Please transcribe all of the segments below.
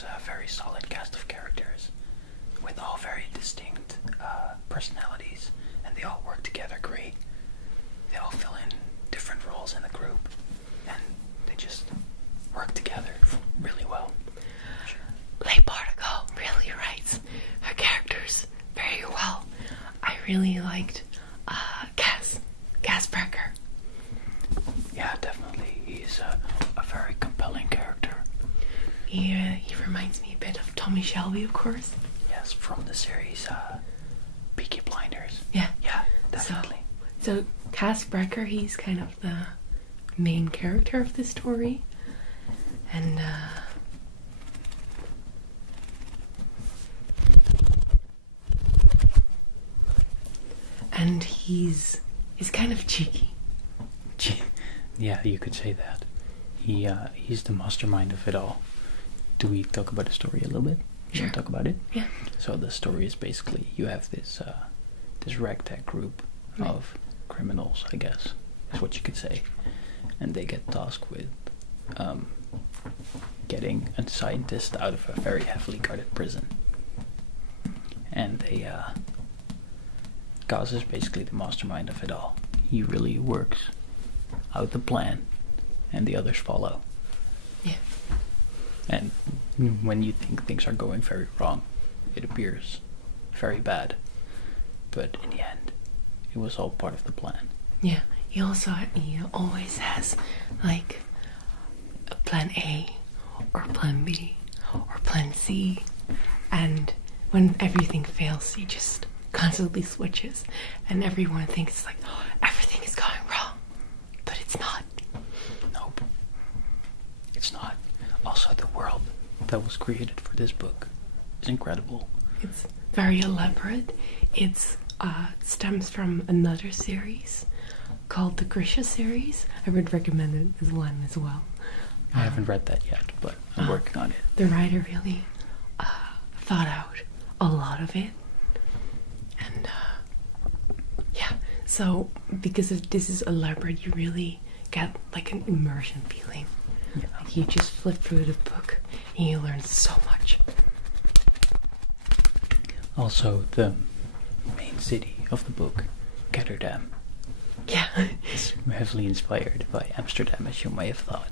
it's a very solid cast of characters with all very distinct personalities, and they all work together great. They all fill in different roles in the group, and they just work together really well. Leigh Bardugo really writes her characters very well. I really liked Cass Brecker. Yeah, definitely. He's a very compelling character. He reminds me a bit of Tommy Shelby, of course. Yes, from the series Peaky Blinders. Yeah. Yeah, definitely. So Cass Brecker, he's kind of the main character of the story. And he's kind of cheeky. Yeah, you could say that. He's the mastermind of it all. Do we talk about the story a little bit? You want to talk about it? Yeah. So the story is basically you have this ragtag group of criminals, I guess, is what you could say, and they get tasked with getting a scientist out of a very heavily guarded prison, and Gaz is basically the mastermind of it all. He really works out the plan, and the others follow. Yeah. And when you think things are going very wrong, it appears very bad. But in the end, it was all part of the plan. Yeah. He always has like a plan A or plan B or plan C, and when everything fails, he just constantly switches, and everyone thinks like, oh, everything is going wrong, but it's not. Nope. It's not. Also, the world that was created for this book is incredible. It's very elaborate. It stems from another series called the Grisha series. I would recommend it as one as well. I haven't read that yet, but I'm working on it. The writer really thought out a lot of it. And yeah, so because if this is elaborate, you really get like an immersion feeling. Yeah. Like you just flip through the book and you learn so much. Also, the main city of the book, Rotterdam, Yeah. is heavily inspired by Amsterdam, as you may have thought.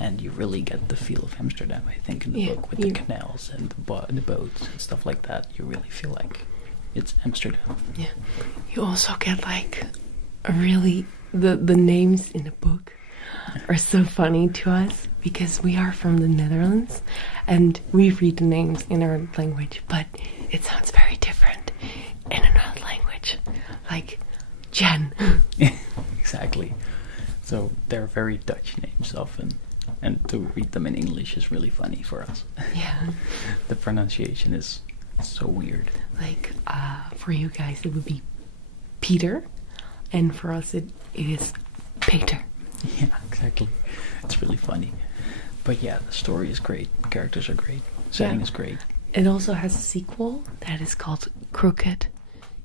And you really get the feel of Amsterdam, I think, in the book, with the canals and the boats and stuff like that. You really feel like it's Amsterdam. Yeah. You also get like a really the names in the book are so funny to us because we are from the Netherlands and we read the names in our language, but it sounds very different in another language. Like Jen. Exactly. So they're very Dutch names often, and to read them in English is really funny for us. Yeah. The pronunciation is so weird. Like for you guys it would be Peter, and for us it is Peter. Yeah, exactly. It's really funny. But yeah, the story is great. The characters are great. Setting is great. It also has a sequel that is called Crooked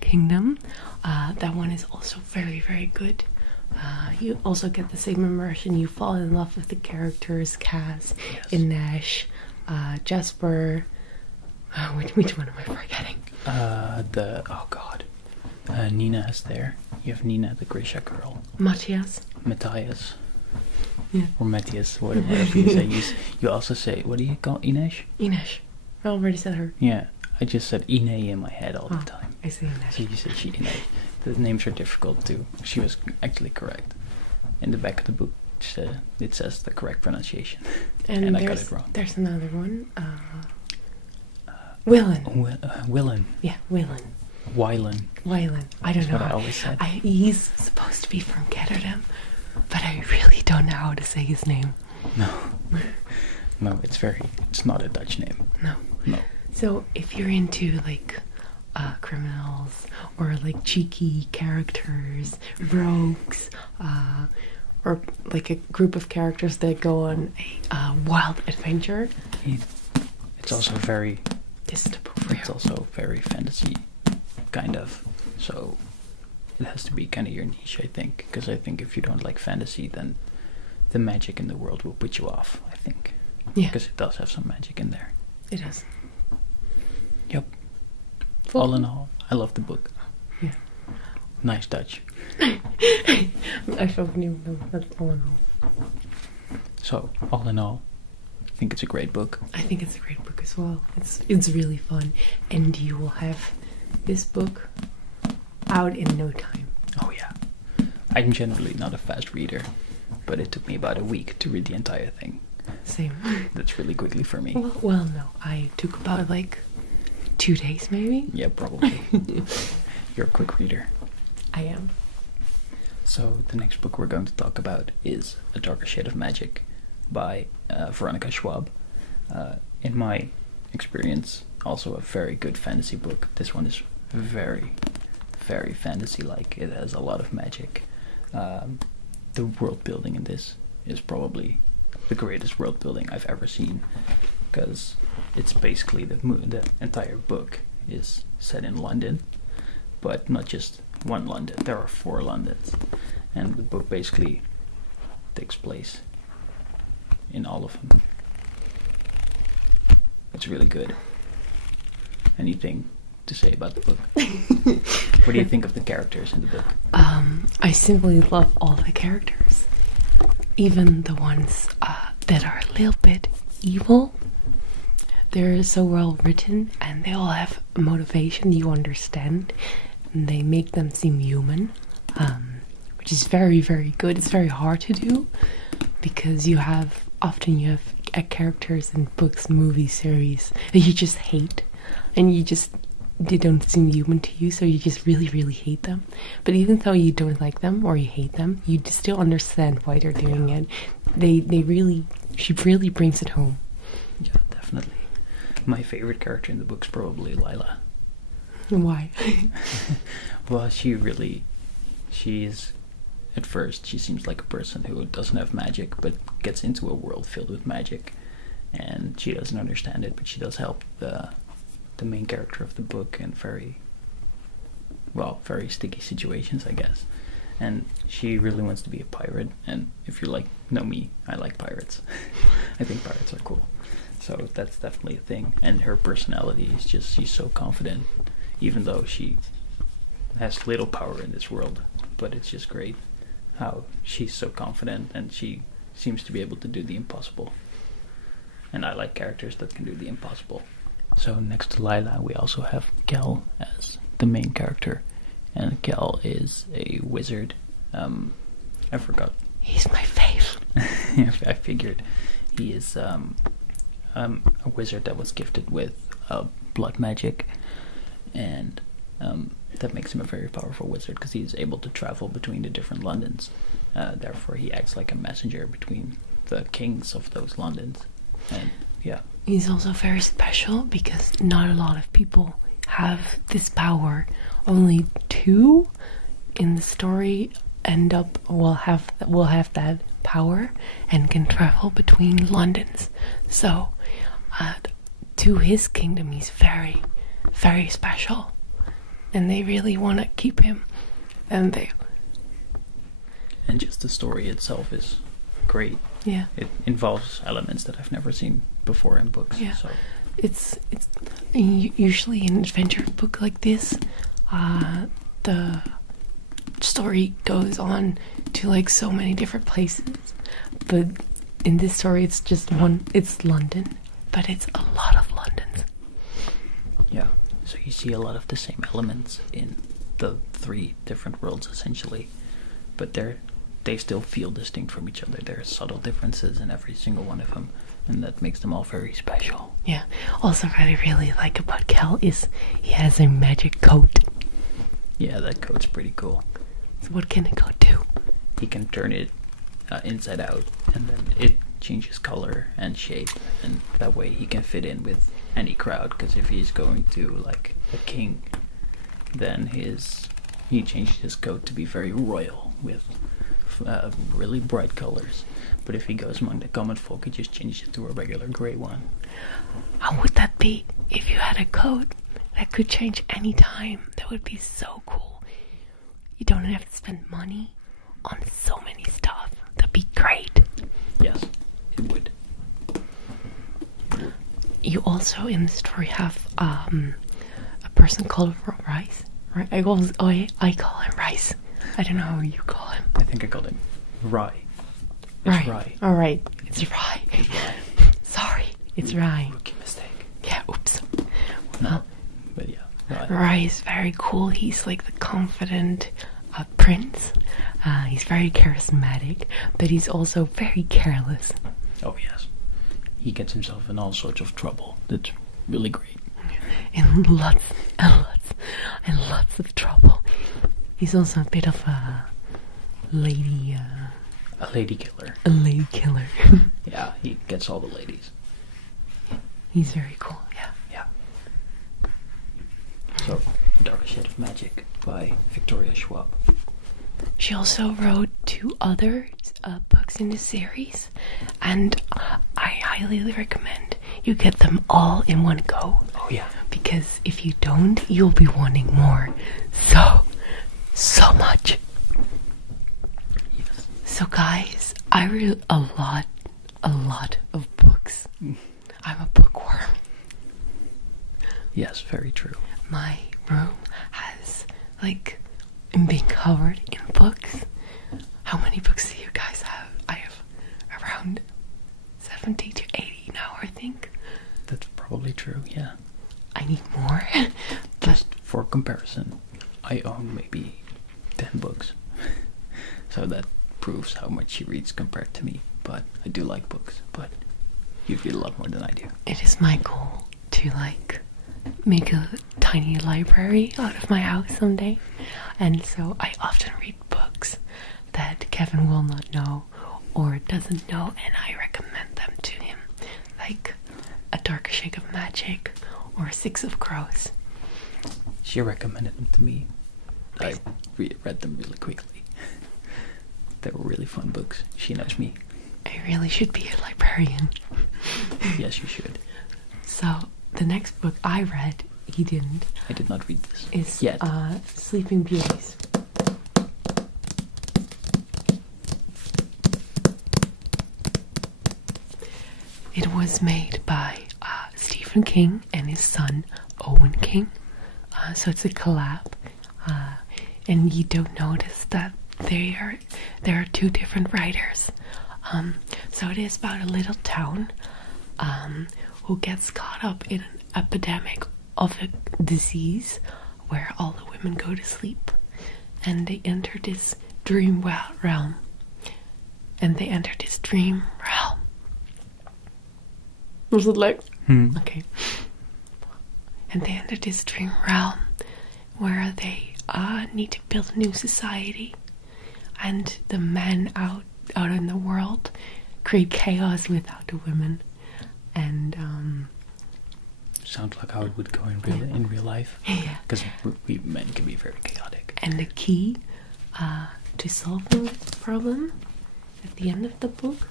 Kingdom. That one is also very, very good. You also get the same immersion. You fall in love with the characters, Cass, Inesh, Jasper. Which one am I forgetting? Nina is there. You have Nina, the Grisha girl. Matthias. Matthias. Yeah. Or Matthias, whatever you say. You also say, what do you call Inesh? Inesh. I already said her. Yeah, I just said Ine in my head all the time. I say Inesh. So you said she Inesh. The names are difficult too. She was actually correct. In the back of the book, it says the correct pronunciation. And I got it wrong. There's another one. Willen. Willen. Yeah, Willen. Wylan. I don't know. What I always said. He's supposed to be from Rotterdam, but I really don't know how to say his name. No, it's not a Dutch name. No. So if you're into like criminals or like cheeky characters, rogues, or like a group of characters that go on a wild adventure, it's also very. This is the book for you. It's also very fantasy, kind of. So it has to be kind of your niche, I think. Because I think if you don't like fantasy, then the magic in the world will put you off, I think. Yeah. Because it does have some magic in there. It does. Yep. Well, All in all, I love the book. Yeah. Nice touch. I felt new. That's all in all. So, all in all, I think it's a great book. I think it's a great book as well. It's really fun, and you will have this book out in no time. Oh yeah. I'm generally not a fast reader, but it took me about a week to read the entire thing. Same. That's really quickly for me. Well, no. I took about like 2 days, maybe. Yeah, probably. You're a quick reader. I am. So the next book we're going to talk about is A Darker Shade of Magic by Veronica Schwab. In my experience, also a very good fantasy book. This one is very, very fantasy-like. It has a lot of magic. The world building in this is probably the greatest world building I've ever seen, because it's basically the entire book is set in London, but not just one London. There are 4 Londons, and the book basically takes place in all of them. It's really good. Anything to say about the book? What do you think of the characters in the book? I simply love all the characters, even the ones that are a little bit evil. They're so well written, and they all have motivation you understand, and they make them seem human, which is very, very good. It's very hard to do, because often you have characters in books, movies, series that you just hate, and they don't seem human to you, so you just really, really hate them. But even though you don't like them or you hate them, you just still understand why they're doing it. She really brings it home. Yeah, definitely. My favorite character in the book's probably Lila. Why? Well, at first, she seems like a person who doesn't have magic, but gets into a world filled with magic, and she doesn't understand it, but she does help the main character of the book in very sticky situations, I guess. And she really wants to be a pirate, and if you know me, I like pirates. I think pirates are cool. So that's definitely a thing. And her personality is just, she's so confident, even though she has little power in this world. But it's just great how she's so confident, and she seems to be able to do the impossible. And I like characters that can do the impossible. So next to Lila, we also have Kel as the main character. And Kel is a wizard. I forgot. He's my fave. I figured. He is a wizard that was gifted with blood magic. And that makes him a very powerful wizard, because he's able to travel between the different Londons. Therefore, he acts like a messenger between the kings of those Londons. And yeah. He's also very special, because not a lot of people have this power. Only 2 in the story will have that power and can travel between Londons. So, to his kingdom, he's very, very special, and they really want to keep him. And just the story itself is great. Yeah. It involves elements that I've never seen before in books. Yeah. So It's usually an adventure book like this, the story goes on to so many different places, but in this story it's just it's London, but it's a lot of Londons. Yeah, so you see a lot of the same elements in the 3 different worlds essentially, but they still feel distinct from each other. There are subtle differences in every single one of them, and that makes them all very special. Yeah. Also, what I really like about Kel is he has a magic coat. Yeah, that coat's pretty cool. So what can a coat do? He can turn it inside out, and then it changes color and shape, and that way he can fit in with any crowd, because if he's going to a king, then he changed his coat to be very royal with really bright colors. But if he goes among the common folk, he just changes it to a regular grey one. How would that be if you had a coat that could change any time? That would be so cool. You don't have to spend money on so many stuff. That'd be great. Yes, it would. you also in the story have a person called Rice. Right? I call him Rice. I don't know how you call him. I think I called him Rye. It's Rye. All right, it's Rye. It's Rye. Sorry, it's Rye. Rookie mistake. Yeah, oops. No, but yeah, Rye. Rye is very cool. He's like the confident prince. He's very charismatic, but he's also very careless. Oh yes, he gets himself in all sorts of trouble. That's really great. In lots of trouble. He's also a bit of a lady. A lady killer. A lady killer. Yeah, he gets all the ladies. He's very cool. Yeah. Yeah. So, Dark Shade of Magic by Victoria Schwab. She also wrote 2 other books in the series, and I highly recommend you get them all in one go. Oh yeah. Because if you don't, you'll be wanting more. So much. Yes. So guys, I read a lot of books. I'm a bookworm. Yes, very true. My room has been covered in books. How many books do you guys have? I have around 70 to 80 now, I think. That's probably true, yeah. I need more. Just for comparison, I own maybe 10 books. So that proves how much she reads compared to me. But I do like books, but you read a lot more than I do. It is my goal to make a tiny library out of my house someday. And so I often read books that Kevin will not know or doesn't know, and I recommend them to him. Like A Darker Shade of Magic or 6 of Crows. She recommended them to me. I read them really quickly. They were really fun books. She knows me. I really should be a librarian. Yes, you should. So, the next book I read, he didn't. I did not read this is yet. Sleeping Beauties. It was made by Stephen King and his son Owen King. So it's a collab. And you don't notice that there are 2 different writers. So it is about a little town who gets caught up in an epidemic of a disease where all the women go to sleep, and they enter this dream realm. Was it like? Okay. And they enter this dream realm where they need to build a new society, and the men out in the world create chaos without the women. And sounds like how it would go in real life. Yeah. Because we men can be very chaotic. And the key to solving this problem at the end of the book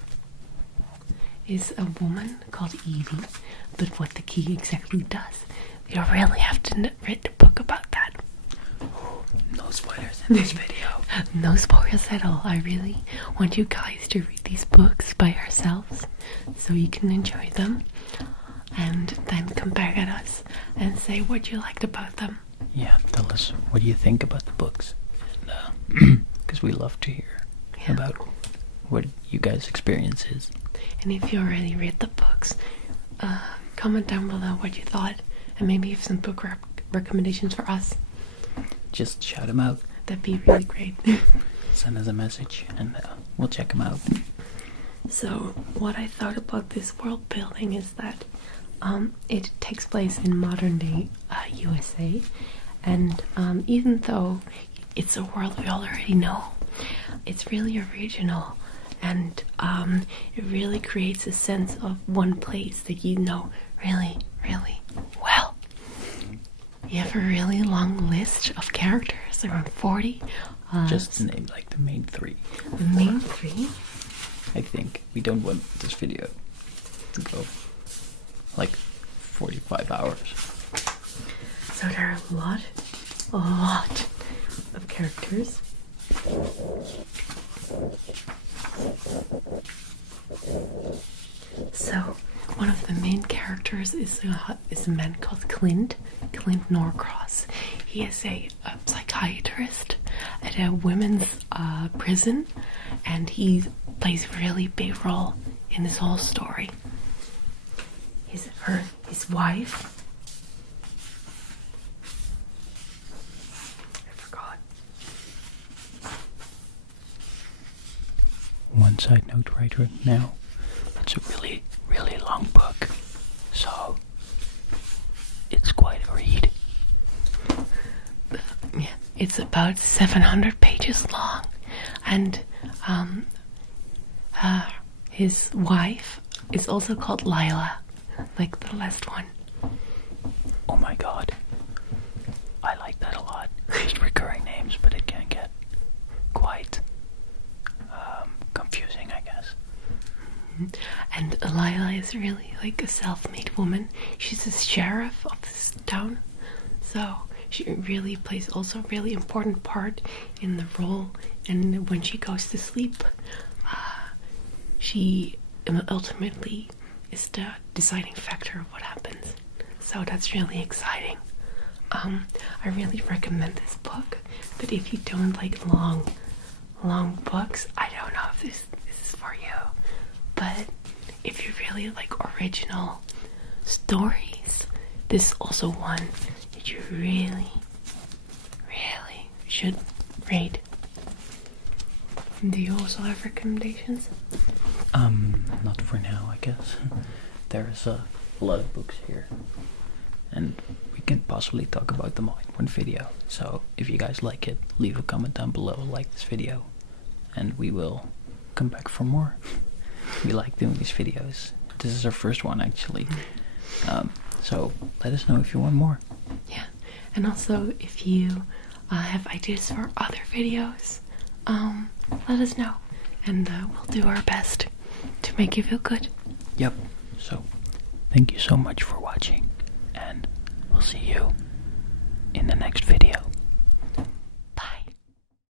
is a woman called Evie. But what the key exactly does, you really have to read the book about that. No spoilers in this video. No spoilers at all. I really want you guys to read these books by yourselves so you can enjoy them, and then come back at us and say what you liked about them. Yeah, tell us what you think about the books. Because we love to hear about what you guys' experience is. And if you already read the books, comment down below what you thought, and maybe have some book recommendations for us. Just shout them out. That'd be really great. Send us a message and we'll check them out. So, what I thought about this world building is that it takes place in modern day USA, and even though it's a world we already know, it's really original, and it really creates a sense of one place that you know really, really well. You have a really long list of characters, around 40. Just name like the main 3. The main 3? I think we don't want this video to go like 45 hours. So there are a lot of characters. So one of the main characters is a man called Clint Norcross. He is a psychiatrist at a women's prison, and he plays a really big role in this whole story. His wife. I forgot. One side note right now. It's a really, really long book, so it's quite a read. Yeah, it's about 700 pages long, and his wife is also called Lila, like the last one. Oh my god. I like that a lot. Just recurring names, but it can get quite confusing, I guess. And Lila is really like a self-made woman. She's the sheriff of this town, so she really plays also a really important part in the role. And when she goes to sleep, she ultimately is the deciding factor of what happens. So that's really exciting. I really recommend this book, but if you don't like long books, I don't know if this is for you. But if you really like original stories, this is also one that you really, really should read. Do you also have recommendations? Not for now, I guess. There's a lot of books here, and we can possibly talk about them all in one video. So if you guys like it, leave a comment down below, like this video, and we will come back for more. We like doing these videos. This is our first one, actually. So let us know if you want more. Yeah, and also if you have ideas for other videos, let us know, and we'll do our best to make you feel good. Yep. So thank you so much for watching, and we'll see you in the next video.